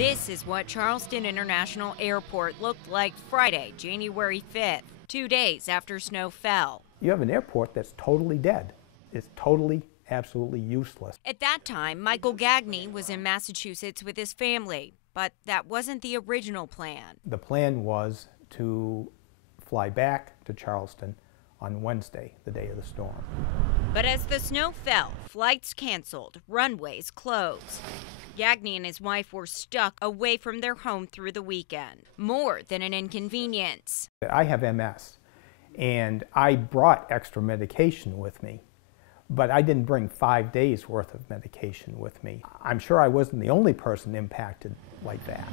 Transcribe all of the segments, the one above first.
This is what Charleston International Airport looked like Friday, January 5th, 2 days after snow fell. You have an airport that's totally dead. It's totally, absolutely useless. At that time, Michael Gagney was in Massachusetts with his family, but that wasn't the original plan. The plan was to fly back to Charleston on Wednesday, the day of the storm. But as the snow fell, flights canceled, runways closed. Gagney and his wife were stuck away from their home through the weekend. More than an inconvenience. I have MS, and I brought extra medication with me, but I didn't bring 5 days worth of medication with me. I'm sure I wasn't the only person impacted like that.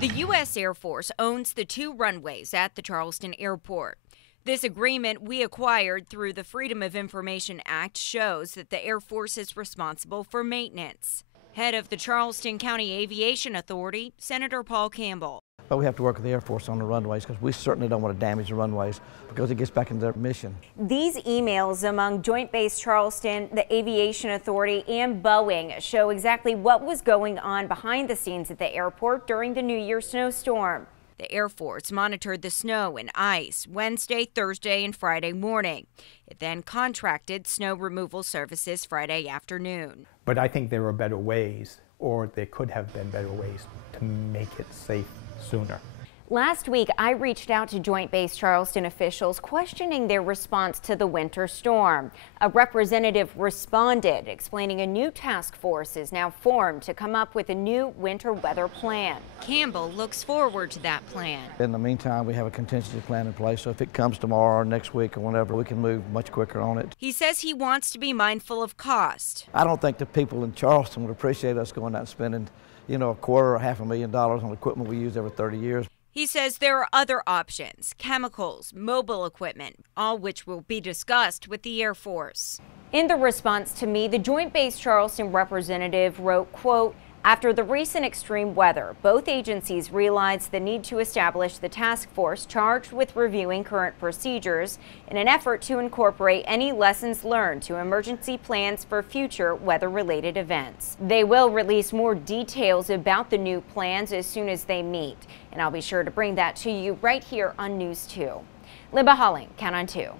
The U.S. Air Force owns the 2 runways at the Charleston airport. This agreement we acquired through the Freedom of Information Act shows that the Air Force is responsible for maintenance. Head of the Charleston County Aviation Authority, Senator Paul Campbell. But we have to work with the Air Force on the runways because we certainly don't want to damage the runways because it gets back into their mission. These emails among Joint Base Charleston, the Aviation Authority, and Boeing show exactly what was going on behind the scenes at the airport during the New Year's snowstorm. The Air Force monitored the snow and ice Wednesday, Thursday, and Friday morning. It then contracted snow removal services Friday afternoon. But I think there were better ways, or there could have been better ways to make it safe sooner. Last week, I reached out to Joint Base Charleston officials questioning their response to the winter storm. A representative responded, explaining a new task force is now formed to come up with a new winter weather plan. Campbell looks forward to that plan. In the meantime, we have a contingency plan in place, so if it comes tomorrow or next week or whenever, we can move much quicker on it. He says he wants to be mindful of cost. I don't think the people in Charleston would appreciate us going out and spending, a quarter or $500,000 on equipment we use every 30 years. He says there are other options, chemicals, mobile equipment, all which will be discussed with the Air Force. In the response to me, the Joint Base Charleston representative wrote, quote, "After the recent extreme weather, both agencies realized the need to establish the task force charged with reviewing current procedures in an effort to incorporate any lessons learned to emergency plans for future weather-related events. They will release more details about the new plans as soon as they meet, and I'll be sure to bring that to you right here on News 2. Libba Holling, Count on 2.